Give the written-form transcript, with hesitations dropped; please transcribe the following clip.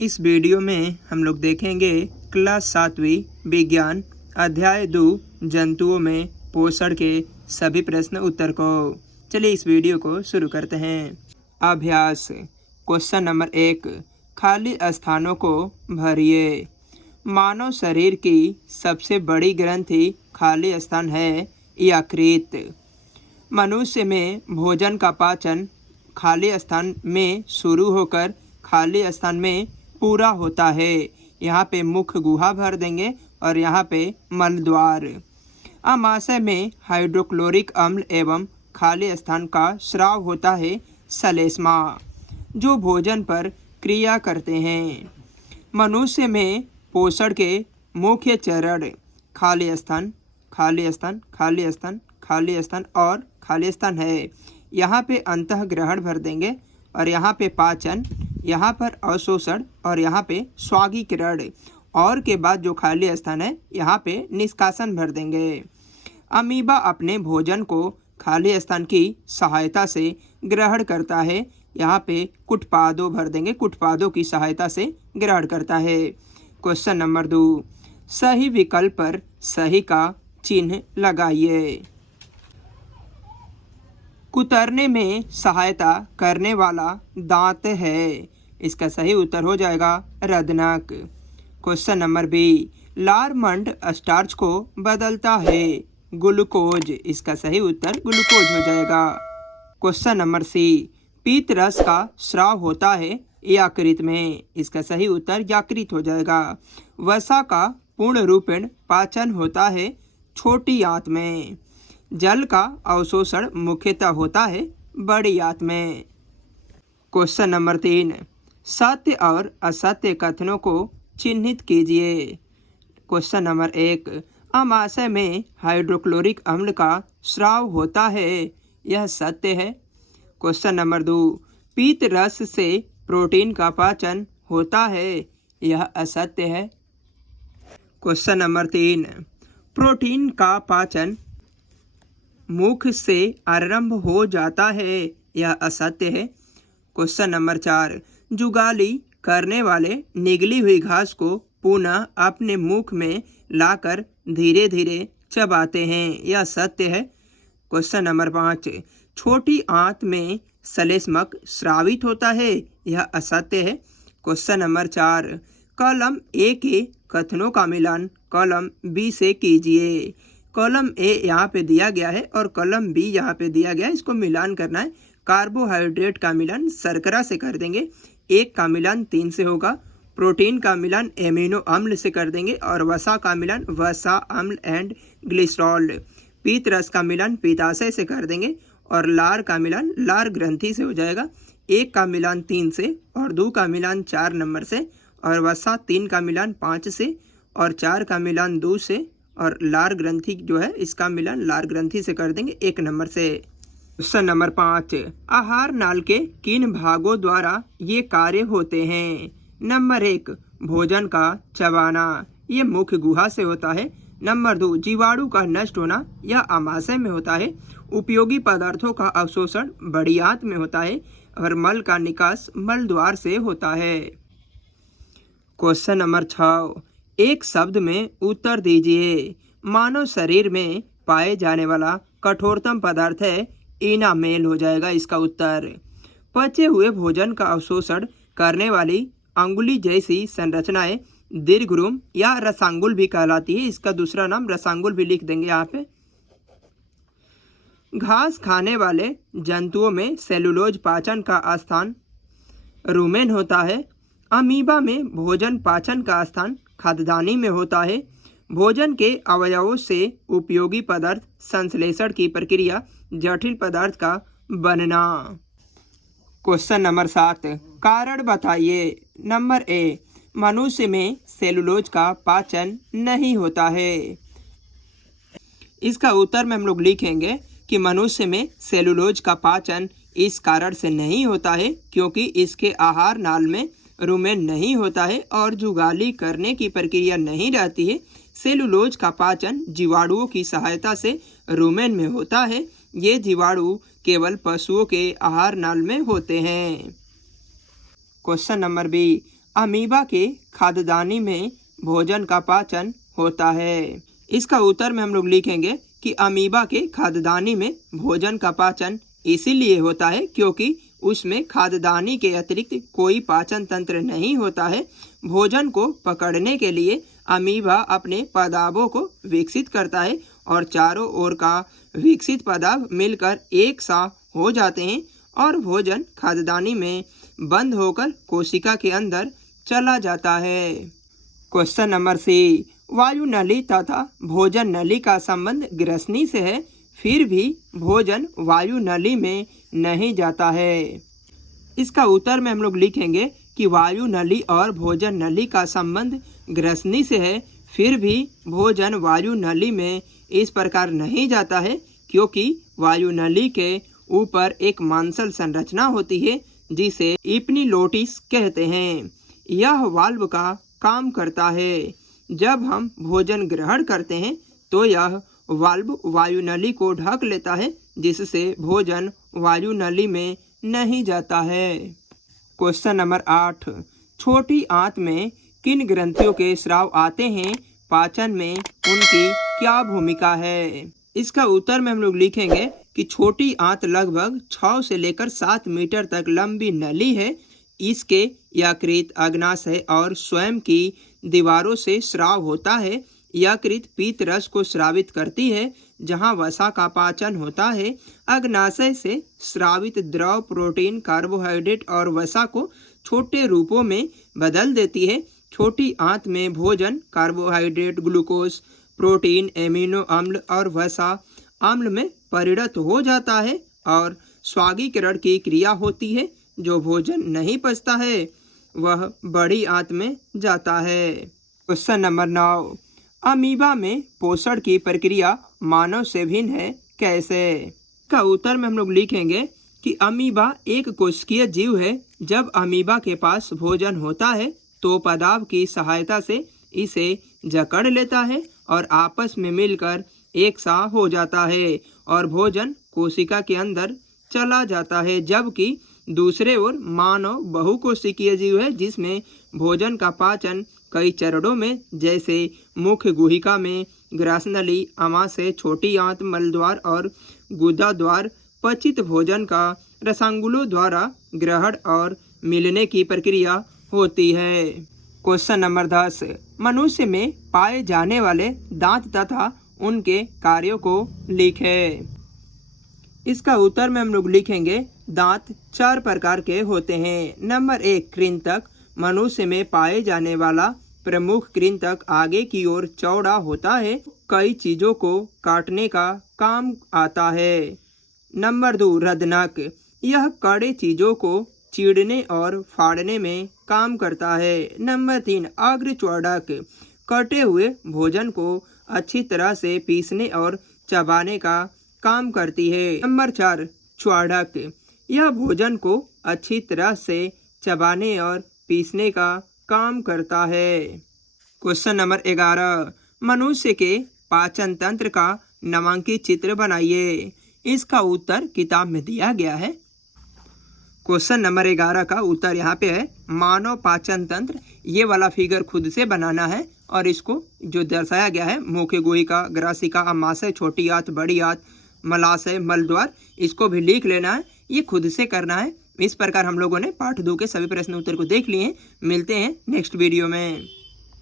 इस वीडियो में हम लोग देखेंगे क्लास 7वीं विज्ञान अध्याय 2 जंतुओं में पोषण के सभी प्रश्न उत्तर को। चलिए इस वीडियो को शुरू करते हैं। अभ्यास क्वेश्चन नंबर 1, खाली स्थानों को भरिए। मानव शरीर की सबसे बड़ी ग्रंथि खाली स्थान है यकृत। मनुष्य में भोजन का पाचन खाली स्थान में शुरू होकर खाली स्थान में पूरा होता है। यहाँ पे मुख गुहा भर देंगे और यहाँ पे मल द्वार। आमाशय में हाइड्रोक्लोरिक अम्ल एवं खाली स्थान का स्राव होता है श्लेष्मा, जो भोजन पर क्रिया करते हैं। मनुष्य में पोषण के मुख्य चरण खाली स्थान, खाली स्थान, खाली स्थान, खाली स्थान और खाली स्थान है। यहाँ पे अंतःग्रहण भर देंगे और यहाँ पे पाचन, यहाँ पर अवशोषण और यहाँ पे स्वागीकरण, और के बाद जो खाली स्थान है यहाँ पे निष्कासन भर देंगे। अमीबा अपने भोजन को खाली स्थान की सहायता से ग्रहण करता है। यहाँ पे कुटपादों भर देंगे, कुटपादों की सहायता से ग्रहण करता है। क्वेश्चन नंबर 2, सही विकल्प पर सही का चिन्ह लगाइए। कुतरने में सहायता करने वाला दांत है। इसका सही उत्तर हो जाएगा रदनक। क्वेश्चन नंबर बी, लार मंड स्टार्च को बदलता है ग्लूकोज। इसका सही उत्तर ग्लूकोज हो जाएगा। क्वेश्चन नंबर सी, पीत रस का स्राव होता है यकृत में। इसका सही उत्तर यकृत हो जाएगा। वसा का पूर्ण रूपेण पाचन होता है छोटी आंत में। जल का अवशोषण मुख्यतः होता है बड़ी आंत में। क्वेश्चन नंबर 3, सत्य और असत्य कथनों को चिन्हित कीजिए। क्वेश्चन नंबर 1, आमाशय में हाइड्रोक्लोरिक अम्ल का स्राव होता है, यह सत्य है। क्वेश्चन नंबर 2, पीत रस से प्रोटीन का पाचन होता है, यह असत्य है। क्वेश्चन नंबर 3, प्रोटीन का पाचन मुख से आरंभ हो जाता है, यह असत्य है। क्वेश्चन नंबर 4, जुगाली करने वाले निगली हुई घास को पुनः अपने मुख में लाकर धीरे धीरे चबाते हैं, यह सत्य है। क्वेश्चन नंबर 5, छोटी आंत में श्लेष्मक स्रावित होता है, यह असत्य है। क्वेश्चन नंबर 4, कॉलम ए के कथनों का मिलान कॉलम बी से कीजिए। कॉलम ए यहाँ पे दिया गया है और कॉलम बी यहाँ पे दिया गया है, इसको मिलान करना है। कार्बोहाइड्रेट का मिलान शर्करा से कर देंगे, एक का मिलान 3 से होगा। प्रोटीन का मिलान एमिनो अम्ल से कर देंगे और वसा का मिलान वसा अम्ल एंड ग्लिसरॉल। पीत रस का मिलान पित्ताशय से कर देंगे और लार का मिलान लार ग्रंथि से हो जाएगा। 1 का मिलान 3 से और 2 का मिलान 4 नंबर से और वसा 3 का मिलान 5 से और 4 का मिलान 2 से और लार ग्रंथि जो है इसका मिलान लार ग्रंथि से कर देंगे 1 नंबर से। क्वेश्चन नंबर 5, आहार नाल के किन भागों द्वारा ये कार्य होते हैं। नंबर 1, भोजन का चबाना, ये मुख्य गुहा से होता है। नंबर 2, जीवाणु का नष्ट होना, यह आमाशय में होता है। उपयोगी पदार्थों का अवशोषण बड़ी आंत में होता है और मल का निकास मल द्वार से होता है। क्वेश्चन नंबर 6, एक शब्द में उत्तर दीजिए। मानव शरीर में पाए जाने वाला कठोरतम पदार्थ है इनामेल हो जाएगा इसका उत्तर। पचे हुए भोजन का अवशोषण करने वाली अंगुली जैसी संरचनाएं दीर्घ्रुम या रसांगुल भी कहलाती है। इसका दूसरा नाम रसांगुल भी लिख देंगे यहाँ पे। घास खाने वाले जंतुओं में सेलुलोज पाचन का स्थान रूमेन होता है। अमीबा में भोजन पाचन का स्थान खाद्यदानी में होता है। भोजन के अवयवों से उपयोगी पदार्थ संश्लेषण की प्रक्रिया जटिल पदार्थ का बनना। क्वेश्चन नंबर 7, कारण बताइए। नंबर ए, मनुष्य में सेलुलोज का पाचन नहीं होता है। इसका उत्तर में हम लोग लिखेंगे कि मनुष्य में सेलुलोज का पाचन इस कारण से नहीं होता है क्योंकि इसके आहार नाल में रूमेन नहीं होता है और जुगाली करने की प्रक्रिया नहीं रहती है। सेलुलोज का पाचन जीवाणुओं की सहायता से रूमेन में होता है। ये जीवाणु केवल पशुओं के आहार नाल में होते हैं। क्वेश्चन नंबर बी, अमीबा के खाद्यदानी में भोजन का पाचन होता है। इसका उत्तर में हम लोग लिखेंगे कि अमीबा के खाद्यदानी में भोजन का पाचन इसीलिए होता है क्योंकि उसमें खाद्यदानी के अतिरिक्त कोई पाचन तंत्र नहीं होता है। भोजन को पकड़ने के लिए अमीबा अपने पदार्थों को विकसित करता है और चारों ओर का विकसित पदार्थ मिलकर एक सा हो जाते हैं और भोजन खाद्यदानी में बंद होकर कोशिका के अंदर चला जाता है। क्वेश्चन नंबर सी, वायु नली तथा भोजन नली का संबंध ग्रसनी से है, फिर भी भोजन वायु नली में नहीं जाता है। इसका उत्तर में हम लोग लिखेंगे कि वायु नली और भोजन नली का संबंध ग्रसनी से है, फिर भी भोजन वायु नली में इस प्रकार नहीं जाता है क्योंकि वायु नली के ऊपर एक मांसल संरचना होती है जिसे इपनीलोटिस कहते हैं। यह वाल्व का काम करता है। जब हम भोजन ग्रहण करते हैं तो यह वाल्व वायु नली को ढक लेता है जिससे भोजन वायु नली में नहीं जाता है। क्वेश्चन नंबर 8, छोटी आंत में किन ग्रंथियों के स्राव आते हैं? पाचन में उनकी क्या भूमिका है? इसका उत्तर में हम लोग लिखेंगे कि छोटी आंत लगभग 6 से लेकर 7 मीटर तक लंबी नली है। इसके यकृत, अग्नाशय और स्वयं की दीवारों से स्राव होता है। यकृत पीत रस को स्रावित करती है जहां वसा का पाचन होता है। अग्नाशय से स्रावित द्रव प्रोटीन, कार्बोहाइड्रेट और वसा को छोटे रूपों में बदल देती है। छोटी आंत में भोजन कार्बोहाइड्रेट, ग्लूकोज, प्रोटीन, एमिनो अम्ल और वसा अम्ल में परिणत हो जाता है और स्वागीकरण की क्रिया होती है। जो भोजन नहीं पचता है वह बड़ी आंत में जाता है। क्वेश्चन नंबर 9, अमीबा में पोषण की प्रक्रिया मानव से भिन्न है, कैसे? का उत्तर में हम लोग लिखेंगे कि अमीबा एक कोशिकीय जीव है। जब अमीबा के पास भोजन होता है तो पदार्थ की सहायता से इसे जकड़ लेता है और आपस में मिलकर एक सा हो जाता है और भोजन कोशिका के अंदर चला जाता है। जबकि दूसरे ओर मानव बहुकोशिकीय जीव है जिसमें भोजन का पाचन कई चरणों में, जैसे मुख्य गुहिका में, ग्रासनली, आमाशय, छोटी आंत, मलद्वार और गुदा द्वार, पचित भोजन का रसांगुलों द्वारा ग्रहण और मिलने की प्रक्रिया होती है। क्वेश्चन नंबर 10, मनुष्य में पाए जाने वाले दांत तथा उनके कार्यों को लिखें। इसका उत्तर में हम लोग लिखेंगे दांत 4 प्रकार के होते हैं। नंबर 1, कृंतक। मनुष्य में पाए जाने वाला प्रमुख कृंतक आगे की ओर चौड़ा होता है, कई चीजों को काटने का काम आता है। नंबर 2, रदनक। यह कड़े चीजों को चीरने और फाड़ने में काम करता है। नंबर 3, अग्रच्वडक। कटे हुए भोजन को अच्छी तरह से पीसने और चबाने का काम करती है। नंबर 4, च्वडक। यह भोजन को अच्छी तरह से चबाने और पीसने का काम करता है। क्वेश्चन नंबर 11, मनुष्य के पाचन तंत्र का नामांकित चित्र बनाइए। इसका उत्तर किताब में दिया गया है। क्वेश्चन नंबर 11 का उत्तर यहाँ पे है मानव पाचन तंत्र। ये वाला फिगर खुद से बनाना है और इसको जो दर्शाया गया है मुख्य गुहिका, ग्रासिका, आमाशय, छोटी आंत, बड़ी आंत, मलाशय, मलद्वार, इसको भी लिख लेना है। ये खुद से करना है। इस प्रकार हम लोगों ने पाठ 2 के सभी प्रश्न उत्तर को देख लिए हैं। मिलते हैं नेक्स्ट वीडियो में।